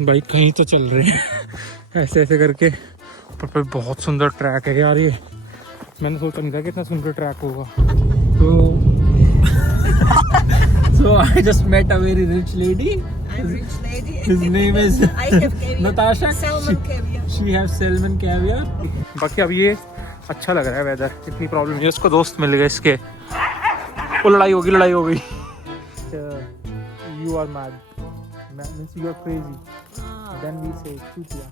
भाई कहीं तो चल रहे हैं ऐसे ऐसे करके, पर बहुत सुंदर ट्रैक है यार ये। मैंने सोचा नहीं था कि इतना सुंदर ट्रैक होगा। So I just met a very rich lady. I'm rich lady. His name is I have caviar. Natasha. Salmon caviar. She has salmon caviar. बाकी अब ये अच्छा लग रहा है वेदर, इतनी प्रॉब्लम नहीं है। उसको दोस्त मिल गए इसके, वो लड़ाई हो गई। You are mad. Means you are crazy. Then we say चूतिया।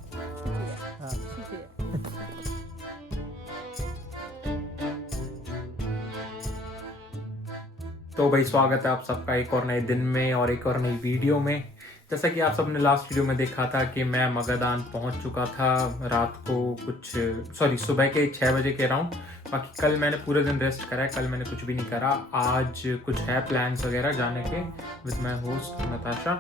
तो भाई स्वागत है आप सबका एक और नए दिन में और एक और नई वीडियो में। जैसा कि आप सबने लास्ट वीडियो में देखा था कि मैं मगादान पहुंच चुका था रात को सुबह के 6 बजे के अराउंड। बाकी कल मैंने पूरे दिन रेस्ट करा है, कल मैंने कुछ भी नहीं करा। आज कुछ है प्लान्स वगैरह जाने के विद माई होस्ट नताशा।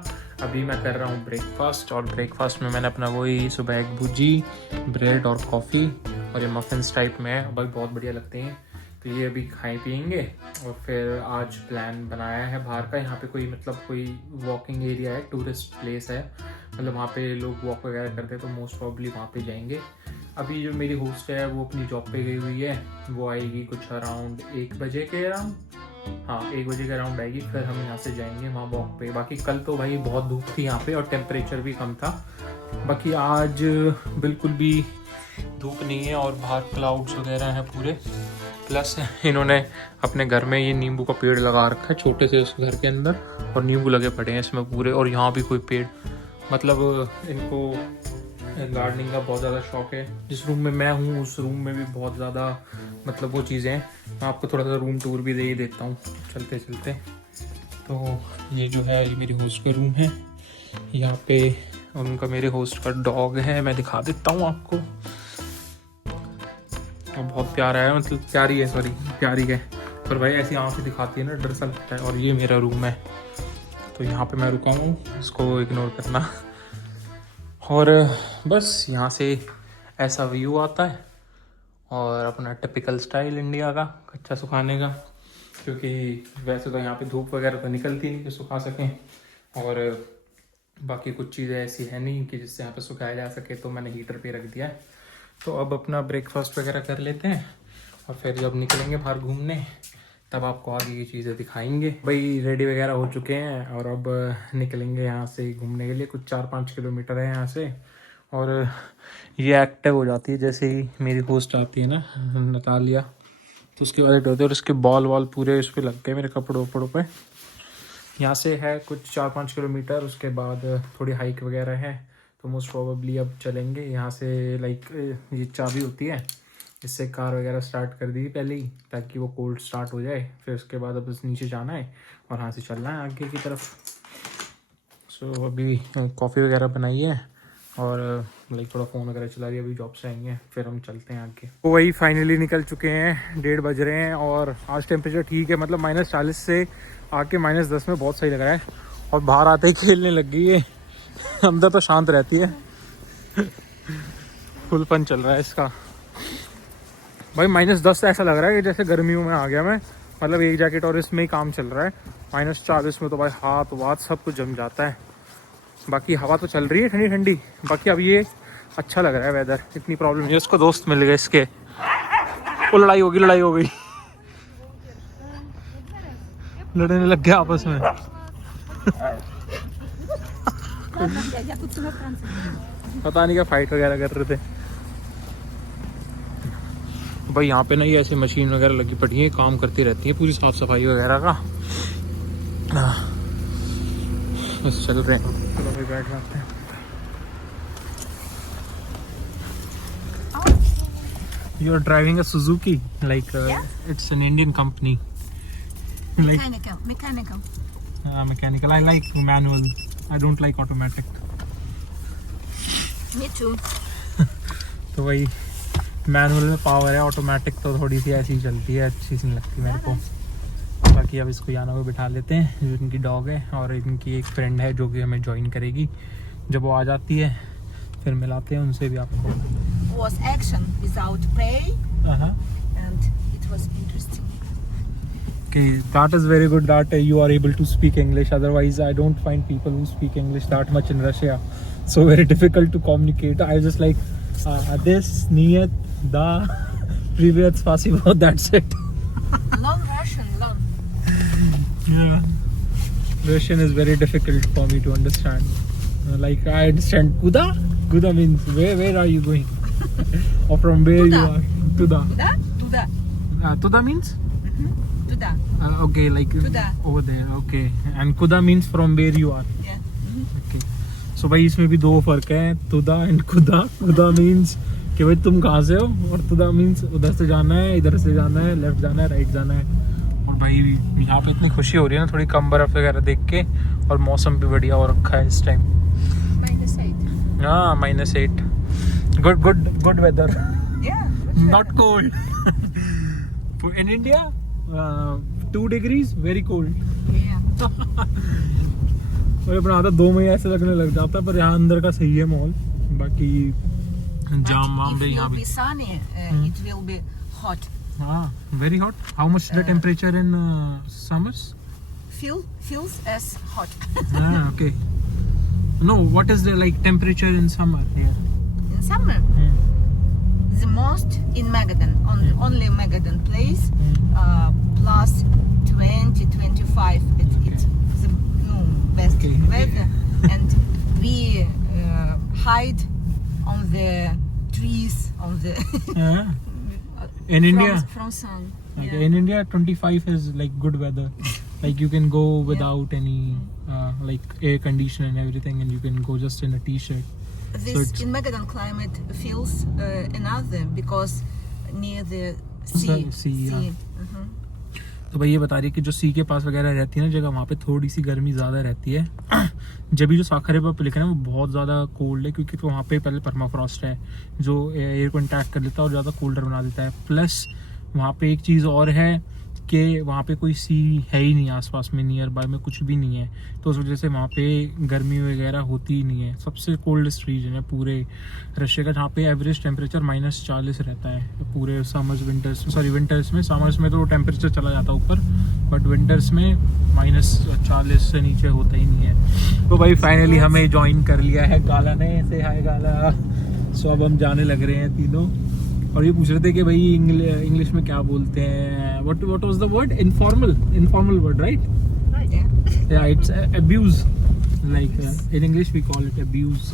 अभी मैं कर रहा हूँ ब्रेकफास्ट, और ब्रेकफास्ट में मैंने अपना वही सुबह एक भुजी, ब्रेड और कॉफ़ी, और ये मफिन्स टाइप में है, भाई बहुत बढ़िया लगते हैं। तो ये अभी खाए पियेंगे और फिर आज प्लान बनाया है बाहर का। यहाँ पे कोई वॉकिंग एरिया है, टूरिस्ट प्लेस है, मतलब वहाँ पे लोग वॉक वगैरह करते हैं, तो मोस्ट प्रॉब्ली वहाँ पे जाएंगे। अभी जो मेरी होस्ट है वो अपनी जॉब पे गई हुई है, वो आएगी कुछ अराउंड 1 बजे के अराउंड, हाँ 1 बजे के अराउंड आएगी। फिर हम यहाँ से जाएंगे वहाँ वॉक पे। बाकी कल तो भाई बहुत धूप थी यहाँ पे और टेम्परेचर भी कम था। बाकी आज बिल्कुल भी धूप नहीं है और बाहर क्लाउड्स वगैरह हैं पूरे। प्लस इन्होंने अपने घर में ये नींबू का पेड़ लगा रखा है छोटे से उस घर के अंदर, और नींबू लगे पड़े हैं इसमें पूरे। और यहाँ भी कोई पेड़, मतलब इनको गार्डनिंग का बहुत ज़्यादा शौक है। जिस रूम में मैं हूँ उस रूम में भी बहुत ज़्यादा मतलब वो चीज़ें हैं। मैं आपको थोड़ा सा रूम टूर भी दे ही देता हूँ चलते चलते। तो ये जो है ये मेरी होस्ट का रूम है। यहाँ पे उनका मेरे होस्ट का डॉग है, मैं दिखा देता हूँ आपको। बहुत प्यारा है, मतलब प्यारी है, पर भाई ऐसी आँखें दिखाती है ना, डर सा लगता है। और ये मेरा रूम है, तो यहाँ पे मैं रुका हूँ, इसको इग्नोर करना। और बस यहाँ से ऐसा व्यू आता है, और अपना टिपिकल स्टाइल इंडिया का कच्चा सुखाने का, क्योंकि वैसे तो यहाँ पे धूप वगैरह तो निकलती नहीं कि सुखा सकें, और बाकी कुछ चीज़ें ऐसी है नहीं कि जिससे यहाँ पे सुखाया जा सके, तो मैंने हीटर पे रख दिया है। तो अब अपना ब्रेकफास्ट वगैरह कर लेते हैं, और फिर जब निकलेंगे बाहर घूमने तब आपको आगे की चीज़ें दिखाएंगे। भाई रेडी वगैरह हो चुके हैं और अब निकलेंगे यहाँ से घूमने के लिए। कुछ 4-5 किलोमीटर है यहाँ से। और ये एक्टिव हो जाती है जैसे ही मेरी होस्ट आती है ना नतालिया, तो उसके बाद होते हैं, और इसके बॉल पूरे उस पर लग गए मेरे कपड़ों पे। यहाँ से है कुछ 4-5 किलोमीटर, उसके बाद थोड़ी हाइक वगैरह है, तो मोस्ट प्रोबेबली अब चलेंगे यहाँ से। ये चाबी होती है, इससे कार वगैरह स्टार्ट कर दी पहले ही, ताकि वो कोल्ड स्टार्ट हो जाए। फिर उसके बाद अब बस नीचे जाना है और यहाँ से चलना है आगे की तरफ। सो अभी कॉफ़ी वगैरह बनाई है और थोड़ा फ़ोन वगैरह चला रही है। अभी जॉब से आएंगे फिर हम चलते हैं आगे। तो वही फाइनली निकल चुके हैं, 1:30 बज रहे हैं, और आज टेम्परेचर ठीक है, मतलब -40 से आके -10 में बहुत सही लग रहा है। और बाहर आते ही खेलने लग गई है, अंदर तो शांत रहती है। फुल फन चल रहा है इसका। भाई -10 ऐसा लग रहा है कि जैसे गर्मियों में आ गया मैं, मतलब एक जैकेट और इसमें ही काम चल रहा है। -40 में तो भाई हाथ वाथ सब कुछ जम जाता है। बाकी हवा तो चल रही है ठंडी ठंडी। बाकी अब ये अच्छा लग रहा है वेदर, इतनी प्रॉब्लम नहीं है। उसको दोस्त मिल गए इसके, वो लड़ाई हो गई, लड़ने लग गया आपस में। पता नहीं क्या फाइट वगैरह कर रहे थे। भाई यहाँ पे ना ये ऐसे मशीन वगैरह लगी पड़ी है, काम करती रहती है पूरी साफ सफाई वगैरह का। बस चल रहे हैं, चलो भाई बैठ जाते हैं। You are driving a Suzuki, it's an Indian company. Mechanical. Mechanical. I like manual. I don't like automatic. Me too. तो वही मैनुअल में पावर है, ऑटोमेटिक तो थोड़ी सी ऐसी चलती है, अच्छी सी नहीं लगती मेरे को। बाकी अब इसको याना को बिठा लेते हैं, जो इनकी डॉग है, और इनकी एक फ्रेंड है जो कि हमें ज्वाइन करेगी जब वो आ जाती है। फिर मिलाते हैं उनसे भी आपको। Was action without pay, and it was interesting. Okay, that is very good that you are able to speak English. Otherwise, I don't find people who speak English that much in Russia. So very difficult to communicate. I just like this, niyat, da, privyat, spasibo. That's it. Learn Russian, learn. Yeah. Russian is very difficult for me to understand. Like I understand kuda. Kuda means where are you going? Or from where you Туда. are. Tuda. Туда? Туда. Tuda means? Туда. Okay, like Tuda. over there. Okay. And kuda means from where you are. Yeah. Okay. So भाई इसमें भी दो फर्क है तुदा and Kuda. Kuda means कि भाई तुम कहाँ से हो और तुदा मीन्स उधर से जाना है, इधर से जाना है, लेफ्ट जाना है, राइट जाना है. और भाई यहाँ पे इतनी खुशी हो रही है ना थोड़ी कम बर्फ वगैरह देख के और मौसम भी बढ़िया हो रखा है इस टाइम. -8. हाँ -8. Good weather. Yeah. Not cold. In India 2 degrees very cold. Yeah. और अपना आता 2 महीने ऐसे लगने लग जाता है पर यहाँ अंदर का सही है माहौल. बाकी जाम वाम But भी it यहाँ will भी. be sunny, it will be hot. हाँ, very hot. How much the temperature in summers? Feels as hot. Okay. No, what is the like temperature in summer here? In summer, the most in Magadan, only Magadan place, plus 20, 25. It's the best Okay. weather, and we hide on the trees, on the In India? from sun. Okay, Yeah. in India 25 is like good weather. Like you can go without any like air condition and everything and you can go just in a t-shirt. This it's- in Magadan climate feels another because near the sea. Sea, yeah. Mhm. तो भाई ये बता रही है कि जो सी के पास वगैरह रहती है ना जगह वहाँ पे थोड़ी सी गर्मी ज़्यादा रहती है. जब भी जो साखरे पर लिखा है ना वो बहुत ज़्यादा कोल्ड है क्योंकि वहाँ पे पहले परमाफ्रॉस्ट है जो एयर को इंटैक्ट कर लेता है और ज़्यादा कोल्डर बना देता है. प्लस वहाँ पे एक चीज़ और है कि वहाँ पे कोई सी है ही नहीं आसपास में, नियर बाय में कुछ भी नहीं है. तो उस वजह से वहाँ पे गर्मी वगैरह होती ही नहीं है. सबसे कोल्डेस्ट रीजन है पूरे रशिया का जहाँ पे एवरेज टेम्परेचर -40 रहता है पूरे समर्स विंटर्स में. समर्स में तो टेम्परेचर चला जाता है ऊपर बट विंटर्स में -40 से नीचे होता ही नहीं है. तो भाई फाइनली हमें ज्वाइन कर लिया है गाला ने. से हाय गाला. सो अब हम जाने लग रहे हैं तीनों और ये पूछ रहे थे कि भाई इंग्लिश में क्या बोलते हैं. What was the word? Informal word, right? Right. Yeah. Yeah, it's abuse. Like in English we call it abuse,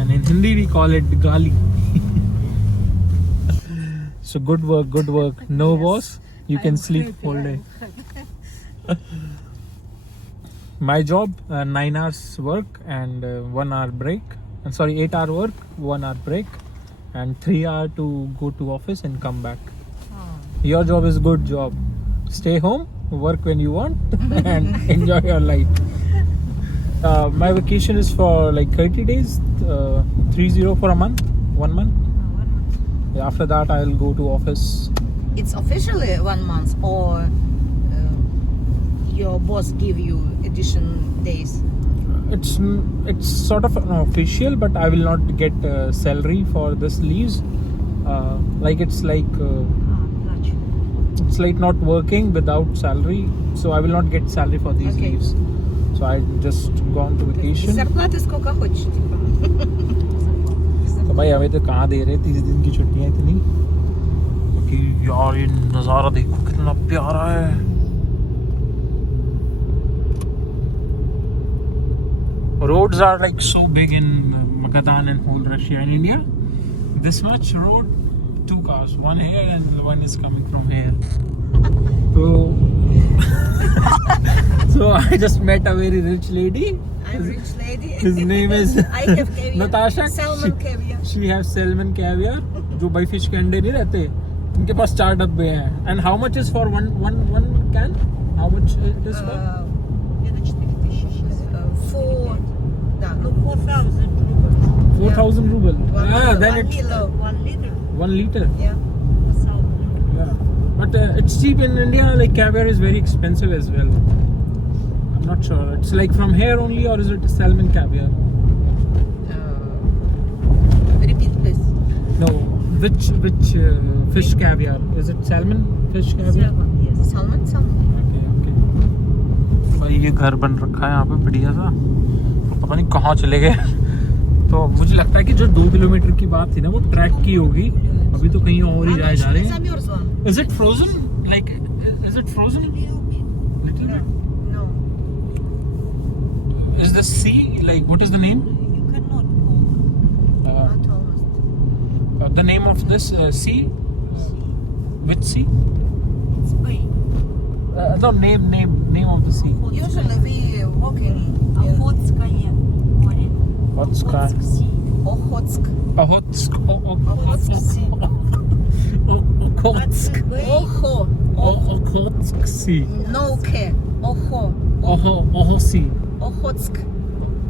and in Hindi we call it gali. So good work. No boss, you can sleep all day. My job 9 hours work and 1 hour break. 8 hour work, 1 hour break, and 3 hour to go to office and come back. Your job is good job. Stay home, work when you want, and enjoy your life. My vacation is for like 30 days, 30 for a month, 1 month. After that, I'll go to office. It's officially 1 month, or your boss give you additional days. It's sort of unofficial, but I will not get salary for this leaves. Like it's like not working without salary, so I will not get salary for these Okay. leaves. So I just gone to vacation. Зарплаты сколько хочешь, типа. तो भाई हमें तो कहाँ दे रहे 30 दिन की छुट्टियाँ इतनी. क्योंकि यार ये नज़ारा देखो कितना प्यारा है. Roads are like so big in Magadan and whole Russia and India. This much road, 2 cars, one here and one is coming from here. So I just met a very rich lady. I'm rich lady. His name is I have caviar. Natasha. Salmon caviar. She has salmon caviar. जो भाई fish के अंडे नहीं रहते उनके पास 4 डब्बे हैं. And how much is for one can? How much it is for? 4, да, ну 4,000 rubles. 4,000 ruble. Then 1 it's kilo. 1 liter. 1 liter. Yeah. 4,000. Yeah, but it's cheap in India. Like caviar is very expensive as well. I'm not sure. It's like from here only, or is it salmon caviar? Repeat please. No, which fish caviar, is it salmon fish caviar? Salmon, yes. Salmon. Okay. भाई ये घर बन रखा है यहाँ पे बढ़िया सा, तो पता नहीं कहाँ चले गए। तो मुझे लगता है कि जो 2 किलोमीटर की बात थी ना वो ट्रैक की होगी, अभी तो कहीं और ही जाए जा रहे हैं। Замерзла. Is it frozen, like is it frozen little bit? No. Is the sea like what is the name? You cannot walk. Not almost. The name of this sea? Which sea? It's bay. No, name of the sea. Usually we walking in Охотское море. What's Охотск Sea. Okhotsk. Okhotsk. Okhotsk Sea. Okhotsk. That's bay. Okhotsk Sea. No K. Oho. Oho Sea. Okhotsk.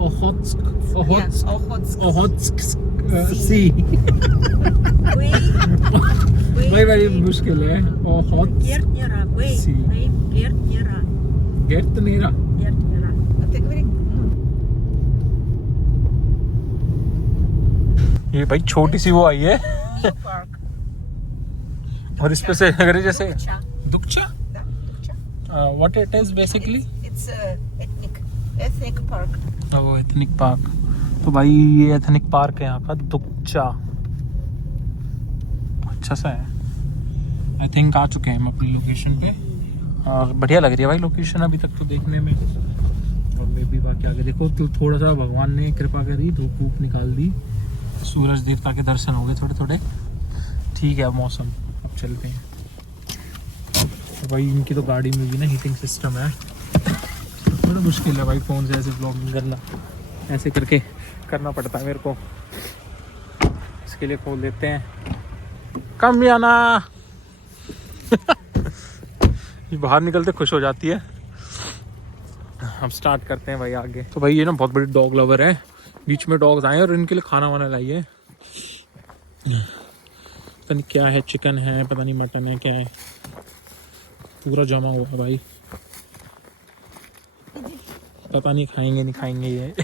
Okhotsk. Yeah, Okhotsk. Okhotsk. Okhotsk Sea. Bay. भाई मुश्किल है। Okhotsk Гертнера. Bay. Sea. Name Гертнера. Gertnera. Гертнера. А ты говори, ये भाई छोटी सी वो आई है New Park. और इस पे से अगर जैसे Cha. दुक्चा, Да, Cha. What it is basically? It's ethnic park. वो एथनिक पार्क। तो भाई ये एथनिक पार्क है यहाँ का, दुक्चा। अच्छा सा है। आई थिंक आ चुके हैं हम अपनी लोकेशन पे और बढ़िया लग रही है भाई लोकेशन अभी तक तो देखने में। और मे भी बाकी आगे देखो तो थोड़ा सा भगवान ने कृपा करी, धूप वूप निकाल दी, सूरज देवता के दर्शन हो गए थोड़े थोड़े। ठीक है मौसम, अब चलते हैं। तो भाई इनकी तो गाड़ी में भी ना हीटिंग सिस्टम है, बड़ा मुश्किल है भाई फ़ोन से ऐसे ब्लॉगिंग करना, ऐसे करके करना पड़ता है मेरे को। इसके लिए खोल देते हैं, कम भी आना। ये बाहर निकलते खुश हो जाती है। हम स्टार्ट करते हैं भाई आगे। तो भाई ये ना बहुत बड़ी डॉग लवर है, बीच में डॉग्स आए और इनके लिए खाना वाना लाइए। पता नहीं क्या है, चिकन है, पता नहीं मटन है, क्या है, पूरा जमा हुआ है भाई। पता नहीं खाएंगे नहीं खाएंगे ये।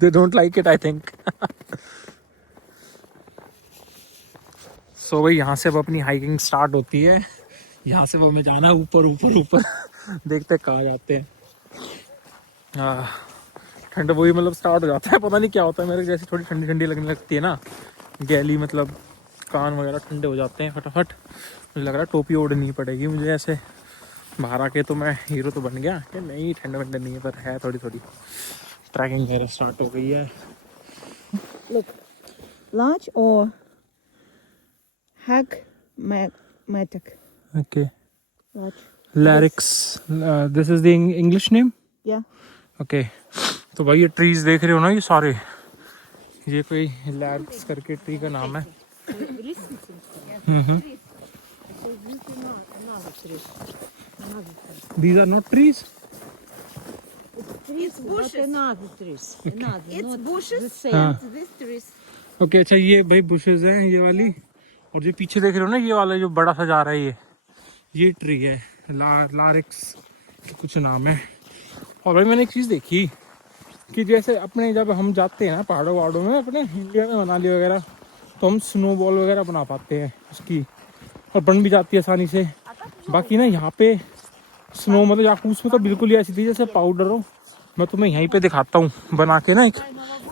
They don't like it, I think. So भाई यहाँ से अब अपनी हाइकिंग स्टार्ट होती है। यहाँ से वो हमें जाना है ऊपर ऊपर ऊपर। देखते कहाँ जाते हैं। ठंड वही मतलब स्टार्ट हो जाता है, पता नहीं क्या होता है मेरे जैसे थोड़ी ठंडी ठंडी लगने लगती है ना, गैली मतलब कान वगैरह ठंडे हो जाते हैं फटाफट। मुझे लग रहा है टोपी ओढ़नी पड़ेगी मुझे ऐसे। बाहर आके तो मैं हीरो तो बन गया कि नहीं, ठंड वंड नहीं है, पर है थोड़ी थोड़ी। ट्रैकिंग वगैरह स्टार्ट हो गई है। Look, large or hagmatic. Okay, Large. Larix, this is the English name. Yeah. Okay, तो भाई ये ट्रीज देख रहे हो ना, ये सारे, ये कोई लैरिक्स करके ट्री का नाम है। These are not trees. It's bushes. Another trees. Another. It's bushes. हाँ। These trees. ओके अच्छा, ये भाई बुशेस हैं ये वाली, और जो पीछे देख रहे हो ना ये वाला जो बड़ा सा जा रहा है ये ट्री है, लारिक्स कुछ नाम है। और भाई मैंने एक चीज़ देखी कि जैसे अपने जब हम जाते हैं ना पहाड़ों वहाड़ों में, अपने इंडिया में मनाली वगैरह, तो हम स्नोबॉल वगैरह बना पाते हैं उसकी, और बन भी जाती है आसानी से। बाकी ना यहाँ पे स्नो मतलब याकूस में तो बिल्कुल ही ऐसी थी जैसे पाउडर हो। मैं तुम्हें यहीं पे दिखाता हूँ बना के ना, एक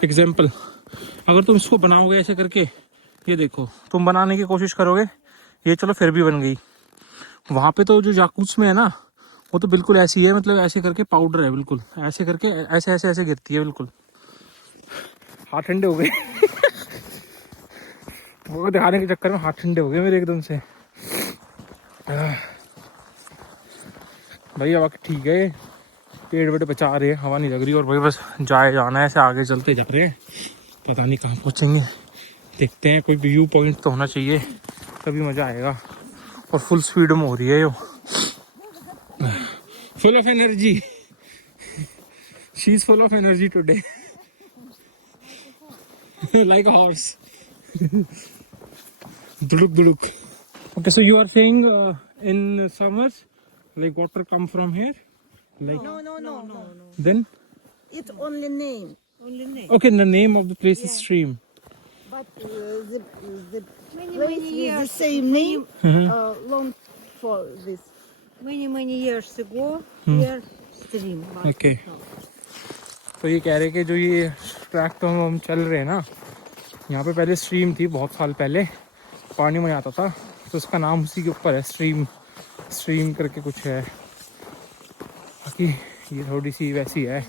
एग्जाम्पल। अगर तुम इसको बनाओगे ऐसे करके, ये देखो, तुम बनाने की कोशिश करोगे, ये चलो फिर भी बन गई। वहाँ पे तो जो याकूस में है ना, वो तो बिल्कुल ऐसी है, मतलब ऐसे करके पाउडर है बिल्कुल, ऐसे करके ऐसे ऐसे ऐसे गिरती है बिल्कुल। हाथ ठंडे हो गए। वो दिखाने के चक्कर में हाथ ठंडे हो गए मेरे एकदम से। भाई अब ठीक है, पेड़ वेड़ बचा रहे हैं, हवा नहीं लग रही, और भाई बस जाए जाना है, ऐसे आगे चलते जा रहे हैं, पता नहीं कहाँ पहुँचेंगे। देखते हैं, कोई व्यू पॉइंट तो होना चाहिए तभी मज़ा आएगा। और फुल स्पीड में हो रही है यो, full of energy. She is full of energy today. Like a horse. दुड़ुक दुड़ुक। Okay, so you are saying in summers, like water come from here, like No. then It's only name. Only name. Okay, the name of the place is Stream. But the Many, place many with the years. same name long for this. Many years ago, here stream. But Okay. no. तो ये कह रहे कि जो ये track तो हम चल रहे हैं ना, यहाँ पे पहले स्ट्रीम थी बहुत साल पहले, पानी में आता था, तो उसका नाम उसी के ऊपर है, स्ट्रीम। स्ट्रीम करके कुछ है। बाकी ये थोड़ी सी वैसी है,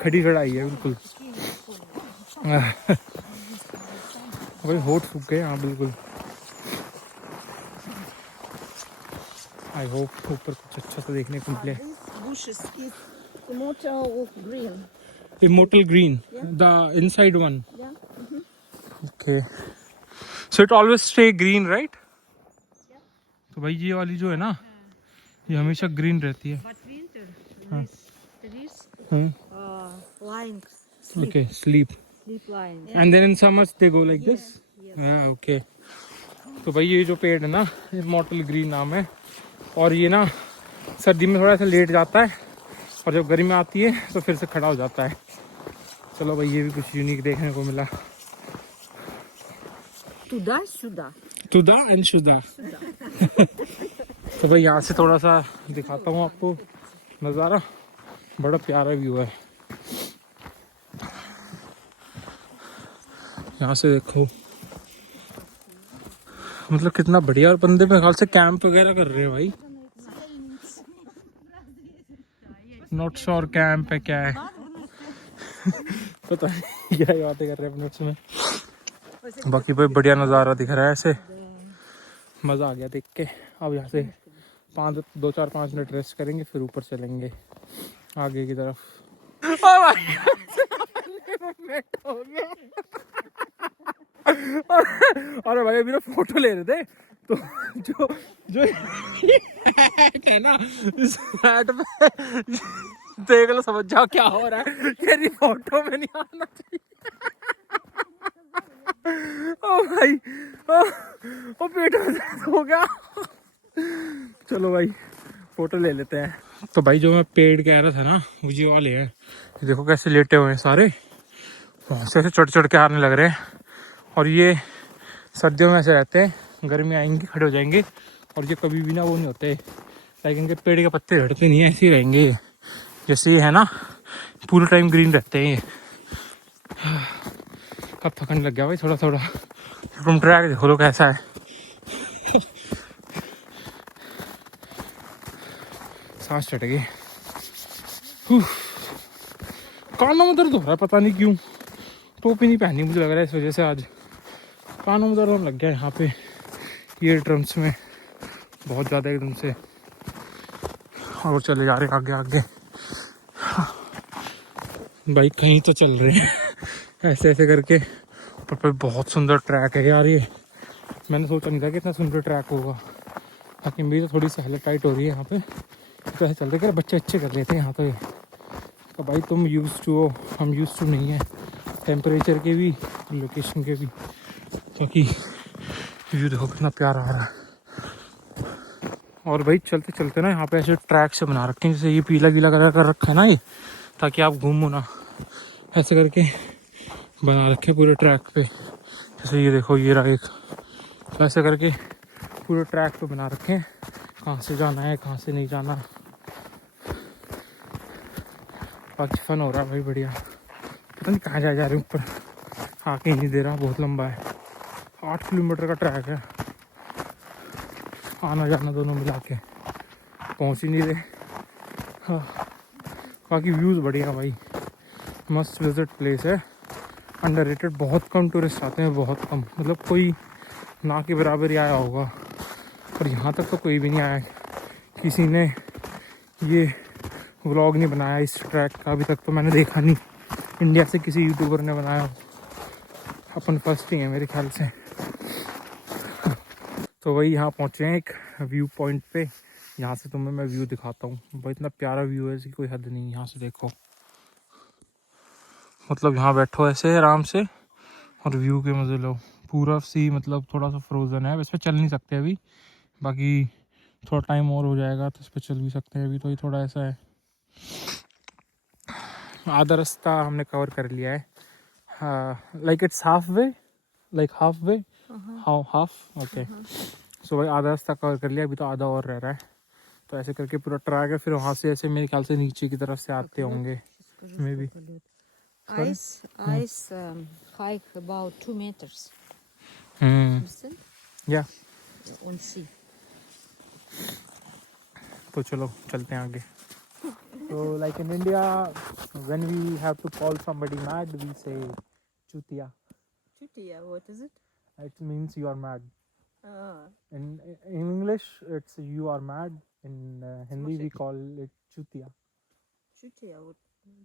खड़ी खड़ाई है बिल्कुल। भाई होठ सूख गए यहाँ बिल्कुल। आई होप ऊपर कुछ अच्छा सा देखने को मिले। This bushes is immortal green. Immortal green, the inside one. Yeah. Okay. So it always stay green, right? तो भाई ये वाली जो है ना, ये हमेशा ग्रीन रहती है। But winter, these trees Hmm. lying, sleep, Okay, sleep. sleep lying. And then in summers they go like this. Yeah, okay. तो भाई ये जो पेड़ है ना, इमॉर्टल ग्रीन नाम है, और ये ना सर्दी में थोड़ा सा लेट जाता है, और जब गर्मी आती है तो फिर से खड़ा हो जाता है। चलो भाई ये भी कुछ यूनिक देखने को मिला। Туда, сюда. तुदा एंड शुदा। तो भाई यहाँ से थोड़ा सा दिखाता हूँ आपको नज़ारा, बड़ा प्यारा व्यू है। यहाँ से देखो, मतलब कितना बढ़िया। और बंदे मेरे ख्याल से कैंप वगैरह कर रहे हैं भाई। नॉट श्योर कैंप है क्या है। पता नहीं क्या बातें कर रहे हैं अपने उसमें। बाकी भाई बढ़िया नज़ारा दिख रहा है, ऐसे मज़ा आ गया देख के। अब यहाँ से 2-4-5 मिनट रेस्ट करेंगे, फिर ऊपर चलेंगे आगे की तरफ। अरे भाई अभी ना फोटो ले रहे थे, तो जो जो है ना इस हैट पे देख लो, समझ जाओ क्या हो रहा है। तेरी फोटो में नहीं आना चाहिए। ओ भाई, ओ पेट में दर्द हो गया। चलो भाई फोटो ले लेते हैं। तो भाई जो मैं पेड़ कह रहा था ना, वो ये वाले हैं। ये देखो कैसे लेटे हुए हैं सारे, वहाँ से चढ़ चढ़ के आने लग रहे हैं। और ये सर्दियों में ऐसे रहते हैं, गर्मी आएंगे खड़े हो जाएंगे, और ये कभी भी ना वो नहीं होते, लाइक इनके पेड़ के पत्ते झड़ते नहीं है, ऐसे ही रहेंगे जैसे ये है ना, पूरे टाइम ग्रीन रहते हैं ये। अब थकने लग गया भाई थोड़ा थोड़ा। तुम ट्रैक देखो लो कैसा है, सांस चढ़ गई। कानों में दर्द हो रहा है पता नहीं क्यों, टोपी नहीं पहनी मुझे लग रहा है इस वजह से। आज कानों में दर्द होने लग गया यहाँ पे, ईयर ड्रम्स में बहुत ज़्यादा एकदम से। और चले जा रहे आगे आगे भाई, कहीं तो चल रहे हैं ऐसे ऐसे करके। पर बहुत सुंदर ट्रैक है यार ये, मैंने सोचा नहीं था कि इतना सुंदर ट्रैक होगा। बाकी मेरी तो थोड़ी सी हालत टाइट हो रही है यहाँ पे, तो ऐसे चल रहे कर बच्चे अच्छे कर लेते हैं यहाँ पे। तो भाई तुम यूज़ टू हो, हम यूज़ टू नहीं है, टेम्परेचर के भी लोकेशन के भी। बाकी व्यू देखो कितना प्यारा आ रहा है। और भाई चलते चलते ना यहाँ पे ऐसे ट्रैक से बना रखे हैं, जैसे ये पीला गीला कलर कर रखा है ना ये, ताकि आप घूमो ना, ऐसे करके बना रखे पूरे ट्रैक पे। जैसे ये देखो ये रहा एक, तो ऐसे करके पूरे ट्रैक पे बना रखे हैं, कहाँ से जाना है कहाँ से नहीं जाना। बाकी फन हो रहा है भाई बढ़िया। पता नहीं कहाँ जा रहे हैं ऊपर, आके ही नहीं दे रहा, बहुत लंबा है, 8 किलोमीटर का ट्रैक है, आना जाना दोनों मिला के, पहुँच ही नहीं रहे। हाँ बाकी व्यूज़ बढ़िया भाई, मस्त विजिट प्लेस है, अंडररेटेड। बहुत कम टूरिस्ट आते हैं, बहुत कम, मतलब कोई ना के बराबर ही आया होगा। और यहाँ तक तो कोई भी नहीं आया, किसी ने ये व्लॉग नहीं बनाया इस ट्रैक का अभी तक, तो मैंने देखा नहीं इंडिया से किसी यूट्यूबर ने बनाया हो। अपन फर्स्ट ही है मेरे ख्याल से। तो वही यहाँ पहुँचे हैं एक व्यू पॉइंट पे, यहाँ से तुम्हें मैं व्यू दिखाता हूँ। भाई इतना प्यारा व्यू है, इसकी कोई हद नहीं। यहाँ से देखो, मतलब यहाँ बैठो ऐसे आराम से और व्यू के मज़े लो। पूरा सी मतलब थोड़ा सा फ्रोज़न है, इस पर चल नहीं सकते अभी, बाकी थोड़ा टाइम और हो जाएगा तो इस पर चल भी सकते हैं। अभी तो ये थोड़ा ऐसा है। आधा रास्ता हमने कवर कर लिया है. Like it's half way, like half way, half okay. So भाई आधा रास्ता कवर कर लिया, अभी तो आधा और रह रहा है. तो ऐसे करके पूरा ट्रैक है, फिर वहाँ से ऐसे मेरे ख्याल से नीचे की तरफ से आते होंगे may be. Ice hike about 2 meters. Listen, या on sea. तो चलो चलते हैं आगे. तो like in India when we have to call somebody mad we say चूतिया. Chutia, what is it? It means you are mad. Ah, In English it's you are mad. In Hindi we call it chutiya. chutia, what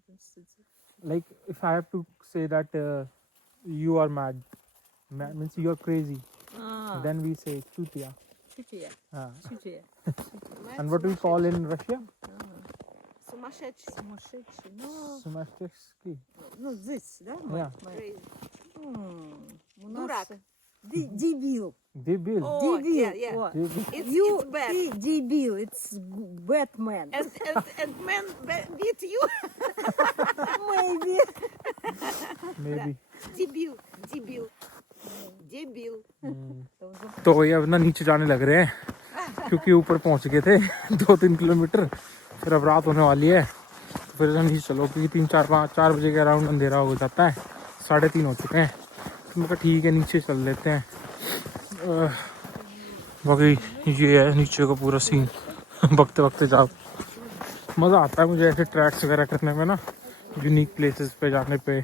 is it? Like if I have to say that you are mad, means you are crazy, Ah, then we say chutiya. chutia, chutia. And what we call in Russia? Сумасшедший. Сумасшедший. No, Sumashevsky. no, this, да? Yeah. У нас Дурак. Дебил. Debil. Oh, Дебил. yeah, yeah. Вот. Debil. It's bad. Ты дебил. It's bad man. And men beat you. Maybe. Maybe. Дебил, дебил, дебил. तो वही अब ना नीचे जाने लग रहे हैं क्योंकि ऊपर पहुंच गए थे 2-3 किलोमीटर. फिर अब रात होने वाली है, तो फिर नीचे चलो क्योंकि 3-4 बजे के अराउंड अंधेरा हो जाता है. 3:30 हो चुके हैं. तो मैं कहा ठीक है नीचे चल लेते हैं. बाकी ये है नीचे का पूरा सीन. वक्ते वक्ते जाओ, मज़ा आता है मुझे ऐसे ट्रैक्स वगैरह करने में ना, यूनिक प्लेसेस पे जाने पे.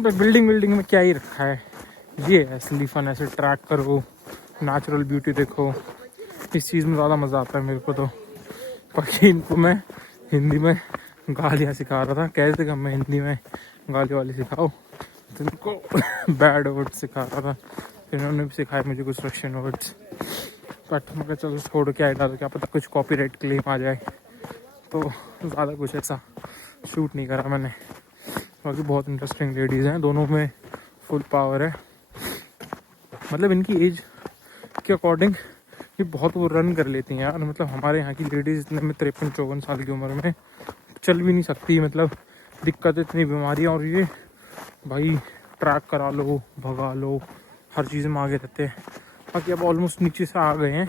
बिल्डिंग में क्या ही रखा है, ये है असली फन. ऐसे ट्रैक करो, नेचुरल ब्यूटी देखो, इस चीज़ में ज़्यादा मज़ा आता है मेरे को. तो बाकी इनको मैं हिंदी में गालियाँ सिखा रहा था, कह रहे थे कि मैं हिंदी में गाली वाली सिखाओ, तो इनको बैड वर्ड्स सिखा रहा था. फिर इन्होंने भी सिखाया मुझे कुछ रशियन वर्ड्स. बट मैं कहा चलो छोड़ के आए डालो, क्या पता कुछ कॉपीराइट क्लेम आ जाए. तो ज़्यादा कुछ ऐसा शूट नहीं करा मैंने. बाकी बहुत इंटरेस्टिंग लेडीज़ हैं, दोनों में फुल पावर है. मतलब इनकी एज के अकॉर्डिंग ये बहुत वो रन कर लेती हैं यार. मतलब हमारे यहाँ की लेडीज़ इतने में 53-54 साल की उम्र में चल भी नहीं सकती. मतलब दिक्कत इतनी बीमारियाँ, और ये भाई ट्रैक करा लो, भगा लो, हर चीज़ में आगे रहते हैं. बाकी अब ऑलमोस्ट नीचे से आ गए हैं,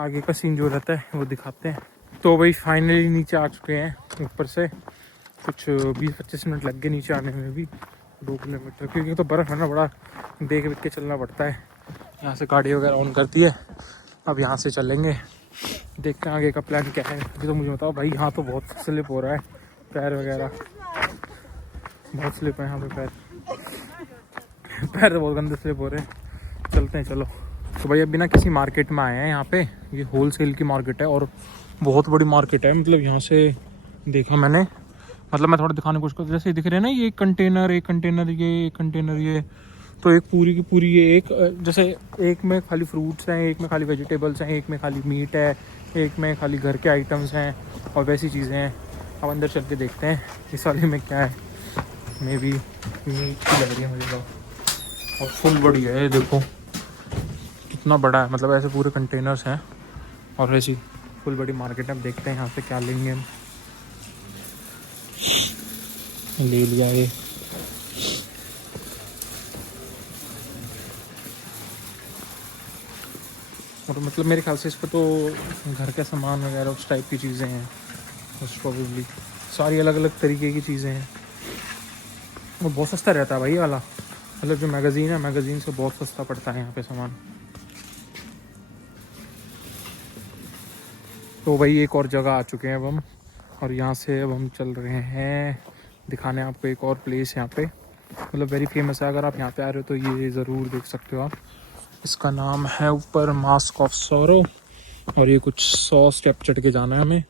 आगे का सीन जो रहता है वो दिखाते हैं. तो भाई फाइनली नीचे आ चुके हैं. ऊपर से कुछ 20-25 मिनट लग गए नीचे आने में भी, 2 किलोमीटर, क्योंकि तो बर्फ़ है ना, बड़ा देख के चलना पड़ता है. यहाँ से गाड़ी वगैरह ऑन करती है. अब यहाँ से चलेंगे, देखते हैं आगे का प्लान क्या है. अभी तो मुझे बताओ भाई, यहाँ तो बहुत स्लिप हो रहा है, पैर वगैरह बहुत स्लिप है यहाँ पे. पैर तो बहुत गंदे स्लिप हो रहे हैं. चलते हैं चलो. तो भाई अभी ना किसी मार्केट में आए हैं. यहाँ पे ये होलसेल की मार्केट है और बहुत बड़ी मार्केट है. मतलब यहाँ से देखा मैंने, मतलब मैं थोड़ा दिखाने की कोशिश करता हूँ. जैसे दिख रहे हैं ना, ये कंटेनर, एक कंटेनर ये, तो एक पूरी की पूरी ये एक, जैसे एक में खाली फ्रूट्स हैं, एक में खाली वेजिटेबल्स हैं, एक में खाली मीट है, एक में खाली घर के आइटम्स हैं और वैसी चीज़ें हैं. अब अंदर चल के देखते हैं इस वाले में क्या है. मे बी मीट की लग रही है मुझे तो, और फुल बड़ी है. ये देखो कितना बड़ा है, मतलब ऐसे पूरे कंटेनर्स हैं और ऐसी फुल बड़ी मार्केट है. अब देखते हैं यहाँ पे क्या लेंगे हम. ले लिया ये. और मतलब मेरे ख्याल से इस पर तो घर के सामान वगैरह उस टाइप की चीज़ें हैं, मोस्ट प्रोबेबली सारी अलग अलग तरीके की चीज़ें हैं. और बहुत सस्ता रहता है भाई वाला. मतलब जो मैगज़ीन है, मैगज़ीन से बहुत सस्ता पड़ता है यहाँ पे सामान. तो भाई एक और जगह आ चुके हैं अब हम, और यहाँ से अब हम चल रहे हैं दिखाने आपको एक और प्लेस. यहाँ पे मतलब वेरी फेमस है. अगर आप यहाँ पे आ रहे हो तो ये ज़रूर देख सकते हो आप. इसका नाम है ऊपर मास्क ऑफ सॉरो, और ये कुछ 100 स्टेप चढ़ के जाना है हमें.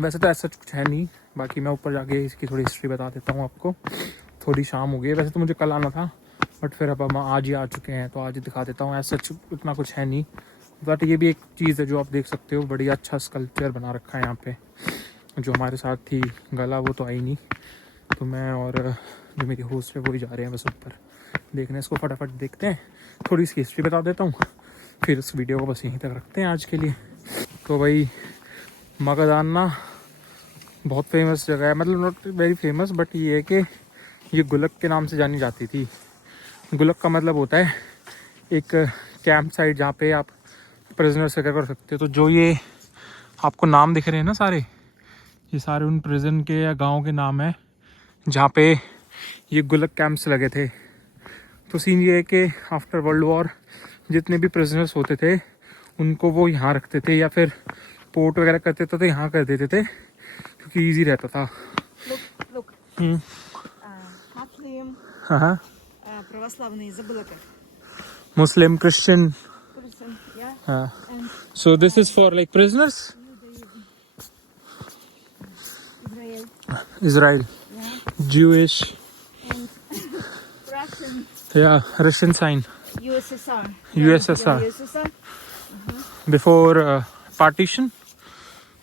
वैसे तो ऐसा कुछ है नहीं, बाकी मैं ऊपर जाके इसकी थोड़ी हिस्ट्री बता देता हूँ आपको. थोड़ी शाम हो गई. वैसे तो मुझे कल आना था, बट फिर अब हम आज ही आ चुके हैं, तो आज ही दिखा देता हूँ. ऐसा इतना कुछ है नहीं, बट ये भी एक चीज़ है जो आप देख सकते हो. बढ़िया अच्छा स्कल्पचर बना रखा है यहाँ पे. जो हमारे साथ थी गला, वो तो आई नहीं, तो मैं और जो मेरी होस्ट है वो ही जा रहे हैं बस ऊपर देखने. इसको फटाफट देखते हैं, थोड़ी इसकी हिस्ट्री बता देता हूँ, फिर इस वीडियो को बस यहीं तक रखते हैं आज के लिए. तो भाई मगादाना बहुत फेमस जगह है, मतलब नॉट वेरी फेमस, बट ये है कि ये गुलक के नाम से जानी जाती थी। गुलक का मतलब होता है एक कैंप साइट जहाँ पे आप प्रिजनर से कर सकते हो। तो जो ये आपको नाम दिख रहे हैं ना सारे, ये सारे उन प्रिजन के या गांव के नाम है जहाँ पे ये गुलक कैंप्स लगे थे। तो सीन ये है कि आफ्टर वर्ल्ड वॉर जितने भी प्रिजनर्स होते थे उनको वो यहाँ रखते थे, या फिर पोर्ट वगैरह करते थे तो यहाँ कर देते थे क्योंकि ईजी रहता था। Look. Muslim, हाँ, православные, забыла как. Muslim Christian. Person, yeah. हाँ, And so this is for like prisoners. Israel, Israel, yeah. Jewish, And Russian, yeah, Russian sign USSR. USSR. USSR. Before partition.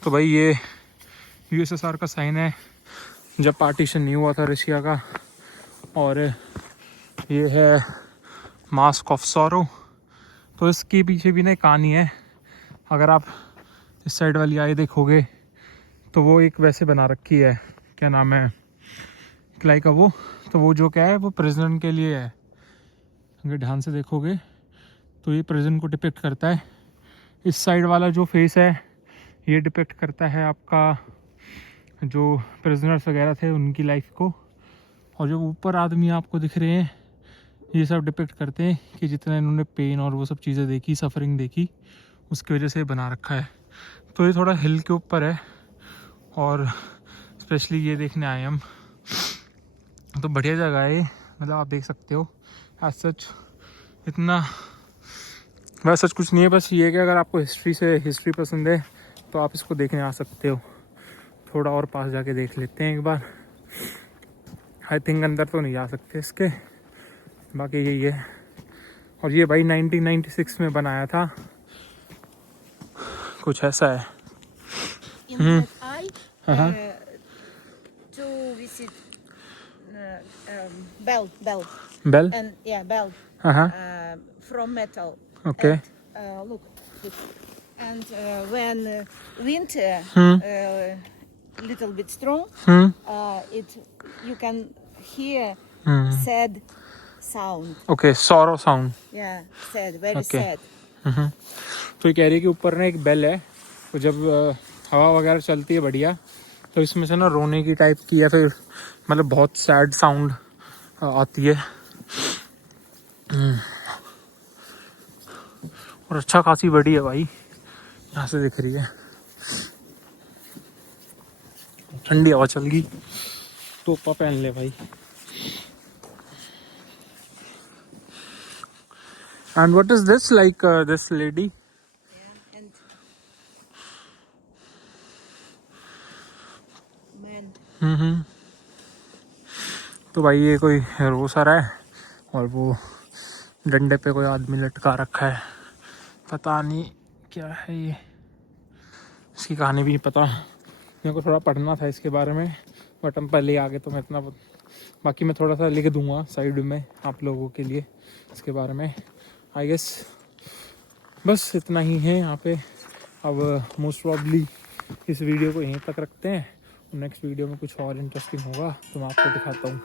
तो भाई ये USSR का साइन है जब पार्टीशन नहीं हुआ था रशिया का। और ये है मास्क ऑफ सॉरो। तो इसके पीछे भी ना एक कहानी है। अगर आप इस साइड वाली आई देखोगे तो वो एक वैसे बना रखी है, क्या नाम है, किलाई का वो। तो वो जो क्या है वो प्रिजन के लिए है। अगर ध्यान से देखोगे तो ये प्रिजन को डिपिक्ट करता है। इस साइड वाला जो फेस है ये डिपिक्ट करता है आपका जो प्रिजनर्स वगैरह थे उनकी लाइफ को। और जो ऊपर आदमी आपको दिख रहे हैं ये सब डिपिक्ट करते हैं कि जितना इन्होंने पेन और वो सब चीज़ें देखी, सफरिंग देखी, उसकी वजह से बना रखा है। तो ये थोड़ा हिल के ऊपर है और स्पेशली ये देखने आए हम। तो बढ़िया जगह है ये, मतलब आप देख सकते हो। आज सच इतना वैसा सच कुछ नहीं है, बस ये है कि अगर आपको हिस्ट्री पसंद है तो आप इसको देखने आ सकते हो। थोड़ा और पास जाके देख लेते हैं एक बार। आई थिंक अंदर तो नहीं जा सकते इसके, बाकी यही है। और ये भाई 1996 में बनाया था, कुछ ऐसा है। In that eye, Uh-huh. to visit bell, bell. and yeah, bell हाँ, from metal. Okay. And, look, and when winter little bit strong, you can hear sad sound. Okay, sorrow sound. Yeah, sad, very Okay. sad. तो ये कह रही है कि ऊपर ना एक बेल है, तो जब हवा वगैरह चलती है बढ़िया तो इसमें से ना रोने की टाइप की या फिर मतलब बहुत सैड साउंड आती है। और अच्छा खासी बड़ी है भाई, यहाँ से दिख रही है। ठंडी हवा चल गई, टोपा पहन ले भाई। And what is this like this lady? Yeah, and man. तो भाई ये कोई रो सा रहा है और वो डंडे पे कोई आदमी लटका रखा है, पता नहीं क्या है ये, इसकी कहानी भी नहीं पता। मेरे को थोड़ा पढ़ना था इसके बारे में बट हम पहले आ गए तो मैं इतना बाकी मैं थोड़ा सा लिख दूंगा साइड में आप लोगों के लिए इसके बारे में। आई गेस बस इतना ही है यहाँ पे। अब मोस्ट प्रॉब्ली इस वीडियो को यहीं तक रखते हैं। नेक्स्ट वीडियो में कुछ और इंटरेस्टिंग होगा तो मैं आपको दिखाता हूँ।